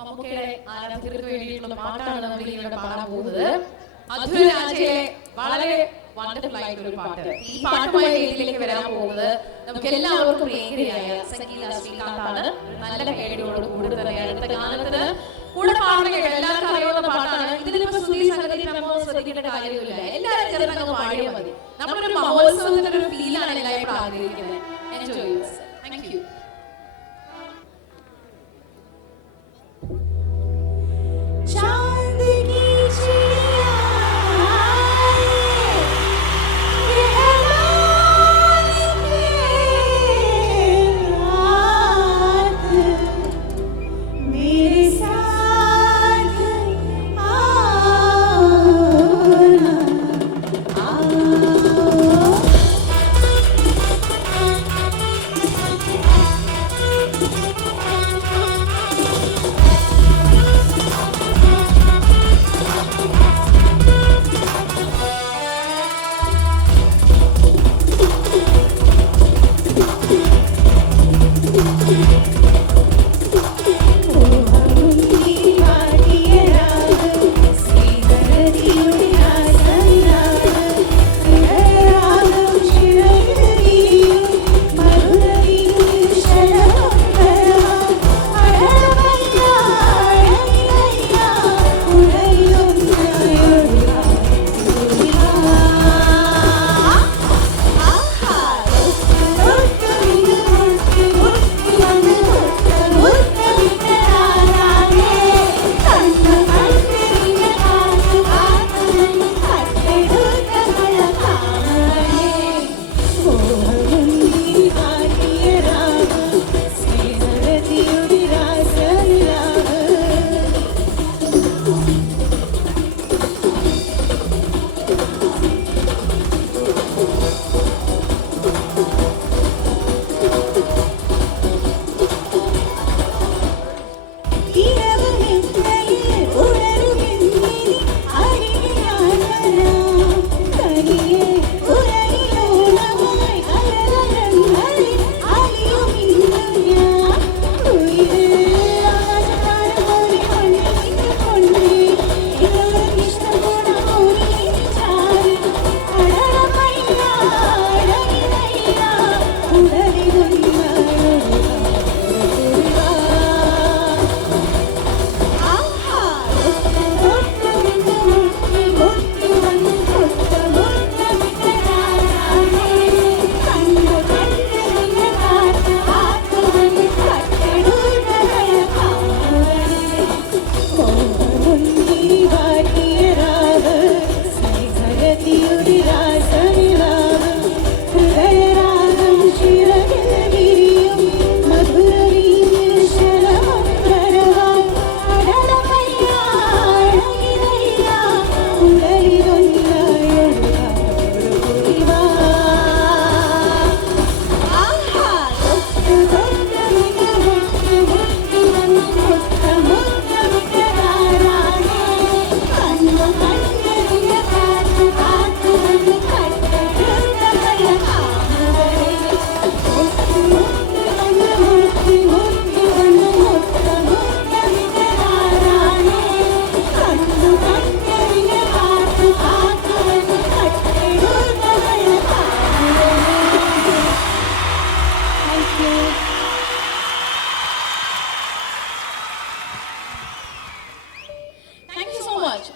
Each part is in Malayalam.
മമ്മൂക്കയുടെ ആരാധകർക്ക് വേണ്ടിയിട്ടുള്ള പാട്ടാണ് നമ്മൾ ഇവിടെ പാടാൻ പോകുന്നത്. അധുരരാജയിലെ വളരെ വണ്ടർഫുൾ ആയിട്ടുള്ള ഒരു പാട്ട്. ഈ പാട്ടുമായി വേദിയിലേക്ക് വരാൻ പോകുന്നത് നമുക്ക് എല്ലാവർക്കും പ്രിയങ്കരയായ സംഗീത ശ്രീകാന്താണ്. നല്ല പേടിയോട് കൂടെ തന്നെ അടുത്ത ഗാനത്തിന് കൂടെ പാടുക എല്ലാവർക്കും അറിയാവുന്ന പാട്ടാണ്. ഇതിലിപ്പോ സുധീ സംഗതി ശ്രദ്ധിക്കേണ്ട കാര്യമില്ല, എല്ലാവരും ചേർന്ന് പാടിയാൽ മതി. നമ്മുടെ ഒരു മഹോത്സവത്തിന്റെ ഒരു ഫീലാണ് എല്ലാവരും ആഗ്രഹിക്കുന്നത്. Enjoy U. Thank you.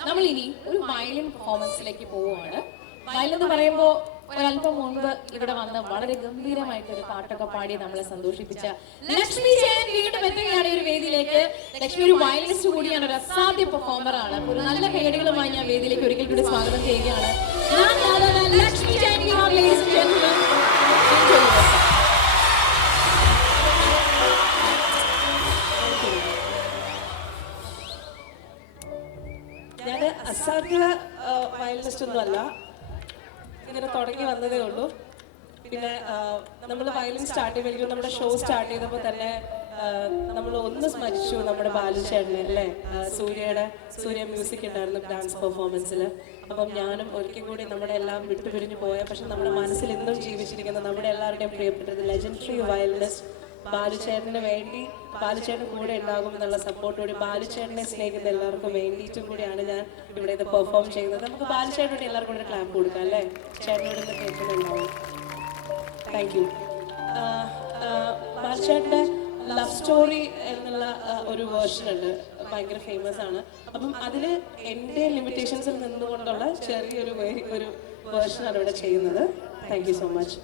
നമ്മൾ ഇനി ഒരു വയലിൻ പെർഫോമൻസിലേക്ക് പോവുകയാണ്. വയലിൻ എന്ന് പറയുമ്പോൾ ഒരല്പം മുൻപ് ഇവിടെ വന്ന് വളരെ ഗംഭീരമായിട്ട് ഒരു പാട്ടൊക്കെ പാടി നമ്മളെ സന്തോഷിപ്പിച്ച ലക്ഷ്മി ചേൻ വീണ്ടും എത്തുകയാണ് ഈ ഒരു വേദിയിലേക്ക്. ലക്ഷ്മി ഒരു വയലിനിസ്റ്റ് കൂടിയാണ്, ഒരു അസാധ്യ പെർഫോമർ ആണ്. ഒരു നല്ല പേരുകളുമായി ഞാൻ വേദിയിലേക്ക് ഒരിക്കൽ കൂടി സ്വാഗതം ചെയ്യുകയാണ്. ലക്ഷ്മി ചേൻ. ഞാൻ അസാധ്യ വയലിനിസ്റ്റ് ഒന്നും അല്ല, ഇങ്ങനെ തുടങ്ങി വന്നതേ ഉള്ളൂ. പിന്നെ നമ്മൾ വയലിൻ സ്റ്റാർട്ട് ചെയ്യുമ്പോൾ നമ്മുടെ ഷോ സ്റ്റാർട്ട് ചെയ്തപ്പോൾ തന്നെ നമ്മൾ ഒന്ന് സ്മരിച്ചു നമ്മുടെ ബാലുചേട്ടനെ അല്ലേ. സൂര്യ മ്യൂസിക് ഉണ്ടായിരുന്നു ഡാൻസ് പെർഫോമൻസിൽ. അപ്പം ഞാനും ഒരിക്കൽ കൂടി നമ്മുടെ എല്ലാം വിട്ടുപിരിഞ്ഞു പോയ പക്ഷെ നമ്മുടെ മനസ്സിൽ ഇന്നും ജീവിച്ചിരിക്കുന്ന നമ്മുടെ എല്ലാവരുടെയും പ്രിയപ്പെട്ടത് ലെജൻഡറി വയലിനിസ്റ്റ് ബാലുചേട്ടന് വേണ്ടി ബാലുചേട്ടൻ കൂടെ ഉണ്ടാകും എന്നുള്ള സപ്പോർട്ടോടെ ബാലുചേട്ടനെ സ്നേഹിക്കുന്ന എല്ലാവർക്കും വേണ്ടിയിട്ടും കൂടിയാണ് ഞാൻ ഇവിടെ ഇത് പെർഫോം ചെയ്യുന്നത്. നമുക്ക് ബാലുചേട്ടനോട് എല്ലാവർക്കും കൂടെ ക്ലാപ്പ് കൊടുക്കാം അല്ലേ? ചേട്ടനോട് ഇന്ന് കേൾക്കുന്നുണ്ടാവും. Thank you. ബാലുചേട്ടൻ്റെ ലവ് സ്റ്റോറി എന്നുള്ള ഒരു വേർഷൻ ഉണ്ട്, ഭയങ്കര ഫേമസ് ആണ്. അപ്പം അതിൽ എൻ്റെ ലിമിറ്റേഷൻസിൽ നിന്നുകൊണ്ടുള്ള ചെറിയൊരു ഒരു വേർഷനാണ് ഇവിടെ ചെയ്യുന്നത്. Thank you so much.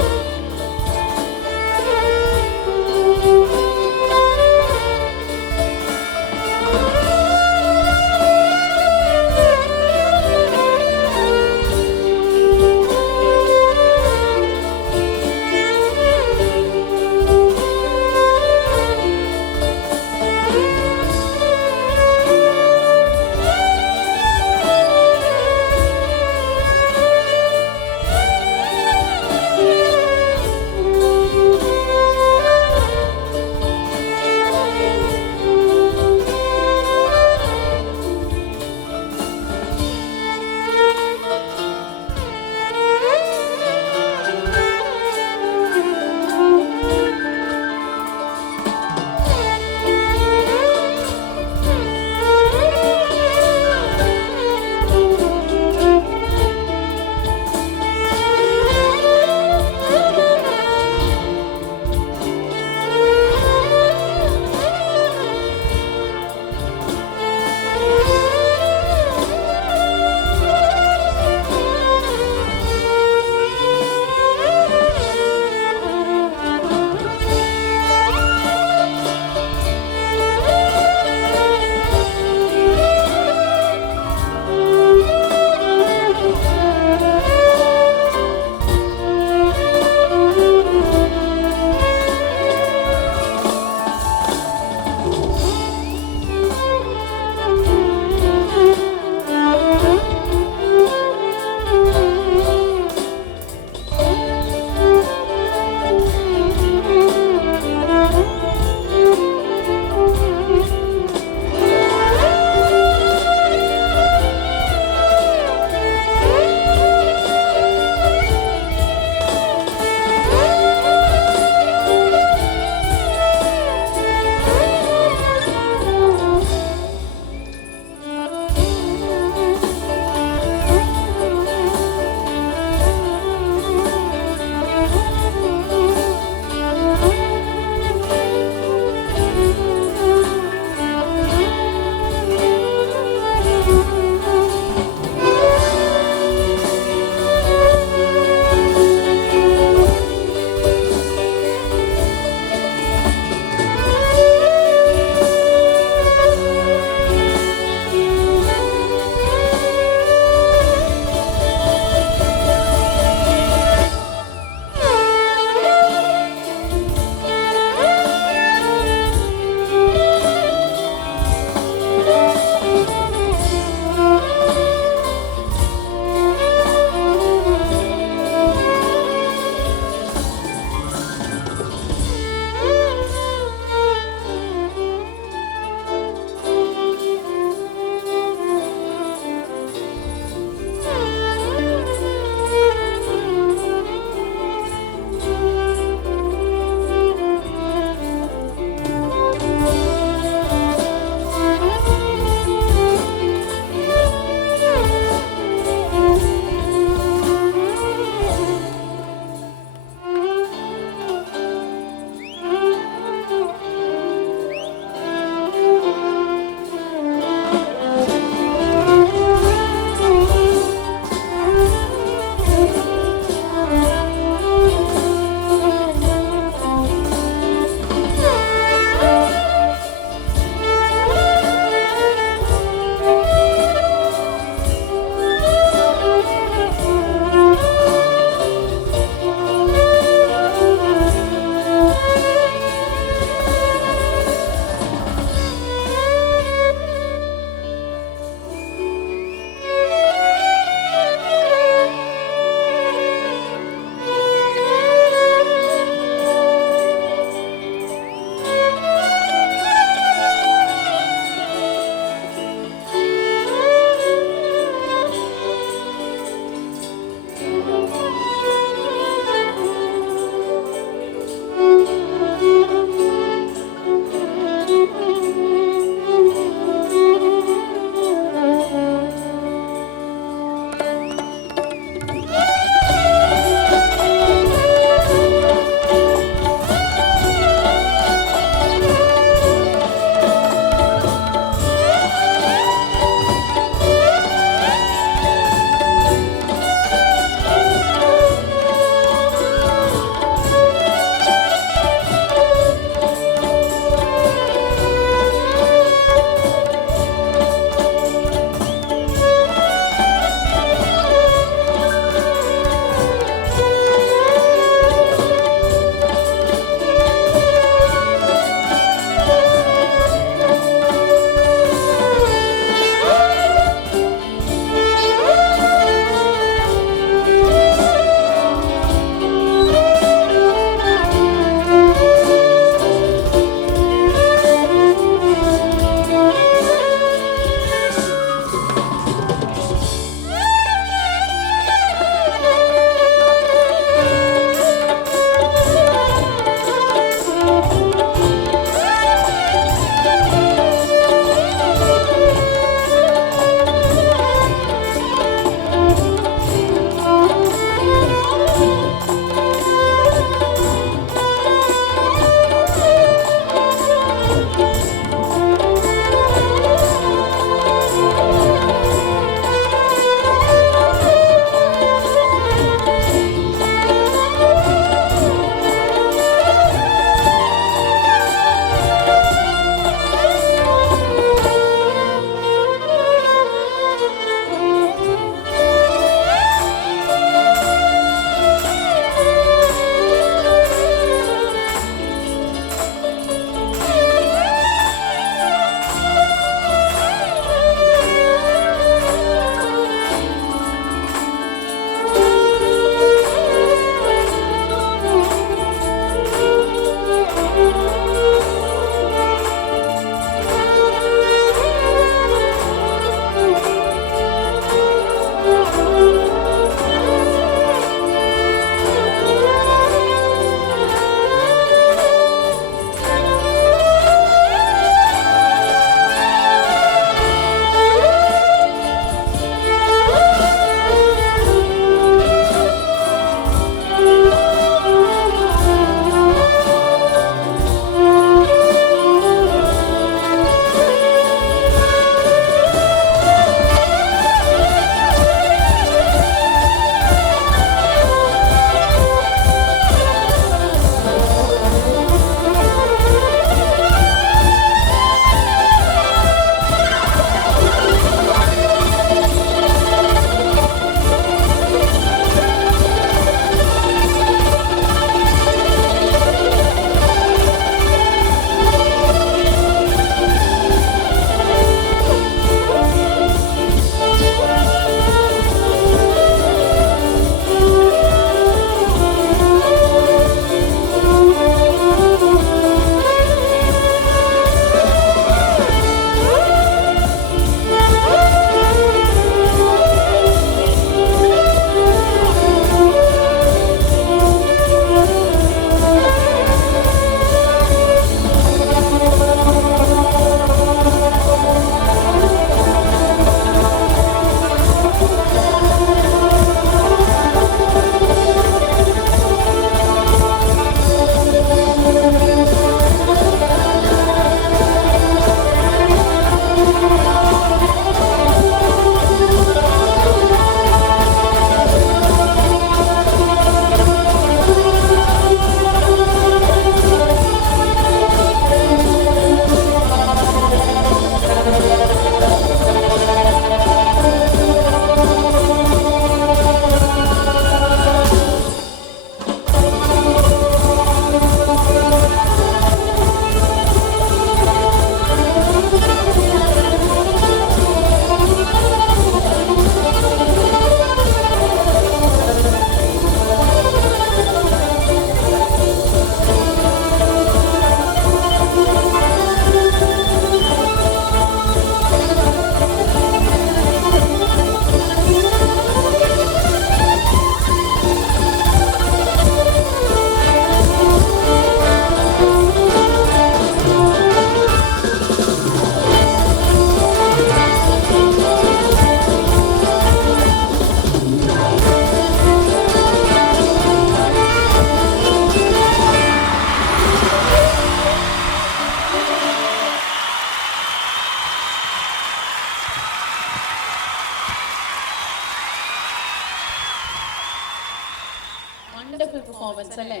Beautiful performance അല്ലേ?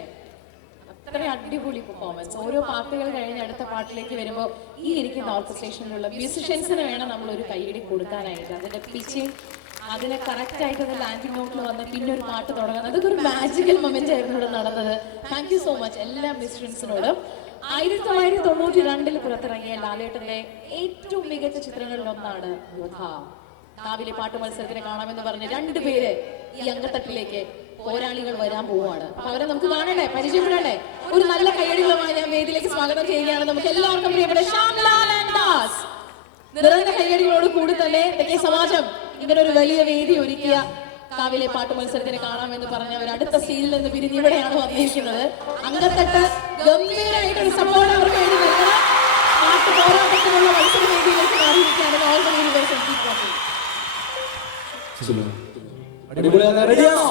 അത്ര അടിപൊളി പെർഫോമൻസ്. ഓരോ പാട്ടുകൾ കഴിഞ്ഞ് അടുത്ത പാട്ടിലേക്ക് വരുമ്പോൾ ഈ ഇരിക്കുന്ന ഓർക്കസ്ട്രേഷനിലുള്ള മ്യൂസിഷ്യൻസിന് വേണം നമ്മൾ ഒരു കൈയടി കൊടുക്കാനായിട്ട്. അതിന്റെ പിച്ചിങ്, അതിനെ കറക്റ്റ് ആയിട്ട് അത് ലാൻഡിംഗ് നോട്ടിൽ വന്ന് പിന്നെ ഒരു പാട്ട് തുടങ്ങുന്നത്, അതൊക്കെ ഒരു മാജിക്കൽ മൊമെന്റ് ആയിരുന്നു ഇവിടെ നടന്നത്. താങ്ക് യു സോ മച്ച് എല്ലാ മ്യൂസിഷ്യൻസിനോടും. 1992 പുറത്തിറങ്ങിയ ലാലേട്ടന്റെ ഏറ്റവും മികച്ച ചിത്രങ്ങളിൽ ഒന്നാണ് യോദ്ധ. കാവിലെ പാട്ട് മത്സരത്തിന് കാണാമെന്ന് പറഞ്ഞ് 2 പേര് ഈ അങ്കത്തട്ടിലേക്ക് പോരാളികൾ വരാൻ പോവുകയാണ്. അപ്പൊ അവരെ നമുക്ക് കാണണ്ടേ, പരിചയപ്പെടണ്ടേ? ഒരു നല്ല കയ്യടികളുമായി ഞാൻ വേദിയിലേക്ക് സ്വാഗതം ചെയ്യുകയാണ്. നമുക്ക് എല്ലാവർക്കും പ്രിയപ്പെട്ട ശ്യാംലാൽ ആൻഡ് ദാസ്. നിറഞ്ഞ കയ്യടികളോട് കൂടി തന്നെ തെക്കേ സമാജം ഇങ്ങനെ ഒരു വലിയ വേദി ഒരുക്കിയ കാവിലെ പാട്ട് മത്സരത്തിന് കാണാമെന്ന് പറഞ്ഞ അവർ അടുത്ത സീനിൽ നിന്ന് പിരിഞ്ഞ് ഇവിടെയാണ് വന്നിരിക്കുന്നത്. അങ്കത്തട്ട് ഗംഭീരമായിട്ടൊരു സപ്പോർട്ട് അവർക്ക് വേണ്ടി നൽകണം. പാട്ട് പോരാട്ടത്തിനുള്ള മത്സര വേദിയിലേക്ക് മാറിയിരിക്കുകയാണ്. All the very best. റെഡിയാണോ?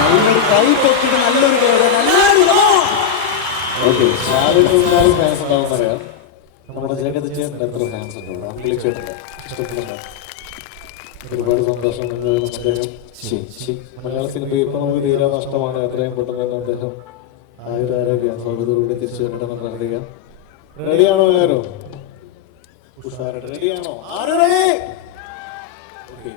നല്ലൊരു കൈ പൊക്കിട്ട് നല്ലൊരു ഫാൻസ് ഉണ്ടാവും പറയാം. നമ്മുടെ ജഗത്ത് ചേട്ടൻ എത്ര ഫാൻസ് ഉണ്ട്? അമ്പിളി ചേട്ടൻ ഇഷ്ടപ്പെടുന്ന ഒരുപാട് സന്തോഷം. മലയാള സിനിമയിൽ ഇപ്പൊ നമുക്ക് തീരെ നഷ്ടമാണ്. എത്രയും പെട്ടെന്ന് തന്നെ അദ്ദേഹം ആയുരാരോഗ്യ സൗകര്യത്തോടെ തിരിച്ചു വരണമെന്ന് പ്രാർത്ഥിക്കാം. റെഡിയാണോ എല്ലാവരും? റെഡിയാണോ? ആരും റെഡി? ഓക്കെ.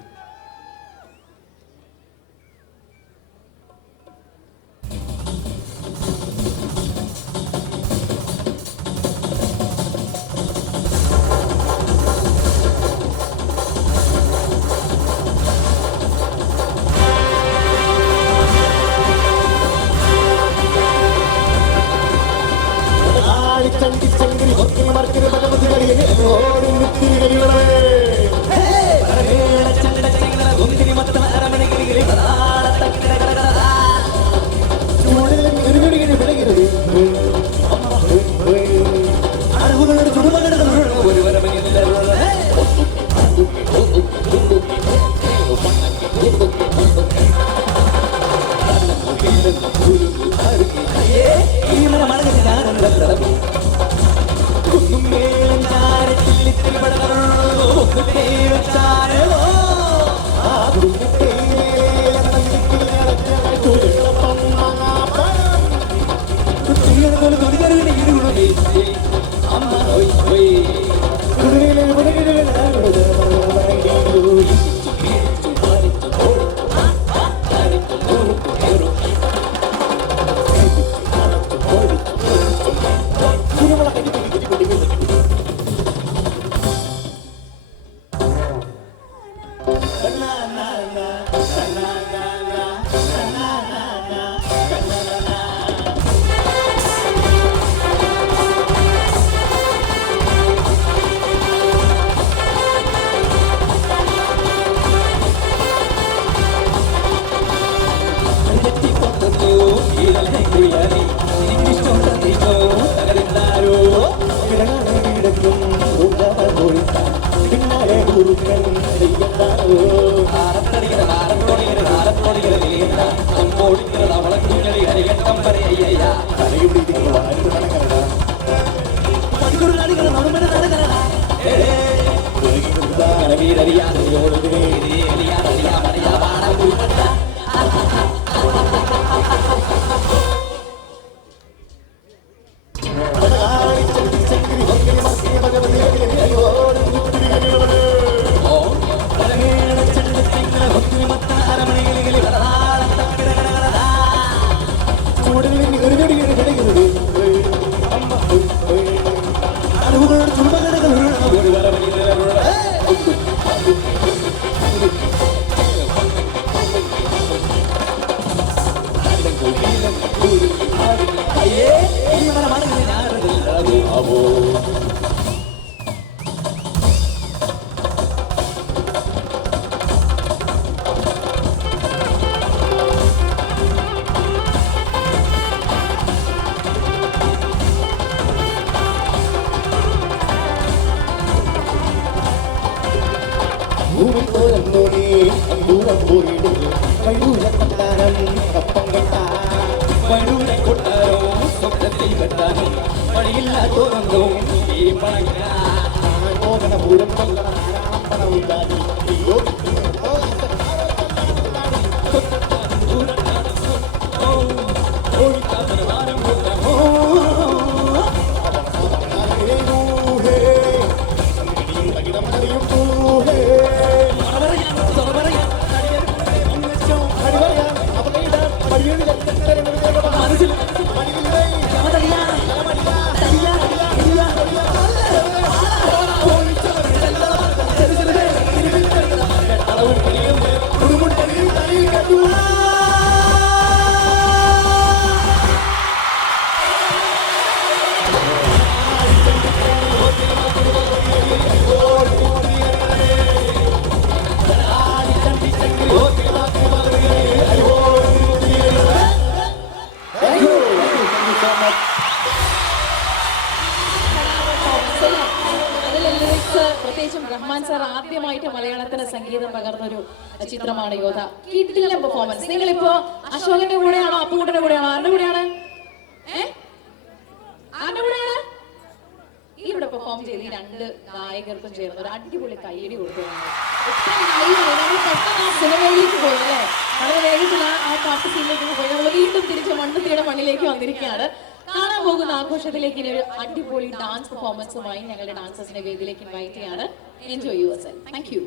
പൂരം പ്രത്യേകിച്ചും റഹ്മാൻ സാർ ആദ്യമായിട്ട് മലയാളത്തിന് സംഗീതം പകർന്നൊരു ചിത്രമാണ് യോധ. കിടിലൻ പെർഫോമൻസ്. നിങ്ങളിപ്പോ അശോകന്റെ കൂടെയാണോ അപ്പുകുട്ടന്റെ കൂടെയാണോ ആരുടെ കൂടെയാണ്? ആരുടെ കൂടെയാണ് ഇവിടെ പെർഫോം ചെയ്ത്? ഈ രണ്ട് ഗായകർക്കും ചേർന്ന് ഒരു അടിപൊളി കയ്യടി കൊടുത്തു. പെട്ടെന്ന് ആ സിനിമയിലേക്ക് പോയി അല്ലേ? വളരെ വേഗത്തിൽ ആ പാട്ട് സീനിലേക്ക് പോയി. നമ്മൾ വീണ്ടും തിരിച്ച് മണ്ണുത്തിയുടെ മണ്ണിലേക്ക് വന്നിരിക്കുകയാണ്. കാണാൻ പോകുന്ന ആഘോഷത്തിലേക്ക് ഇനി ഒരു അടിപൊളി ഡാൻസ് പെർഫോമൻസുമായി ഞങ്ങളുടെ ഡാൻസേഴ്സിനെ വേദിയിലേക്ക് ഇൻവൈറ്റ് ചെയ്യാണ്. Enjoy your self. Thank you.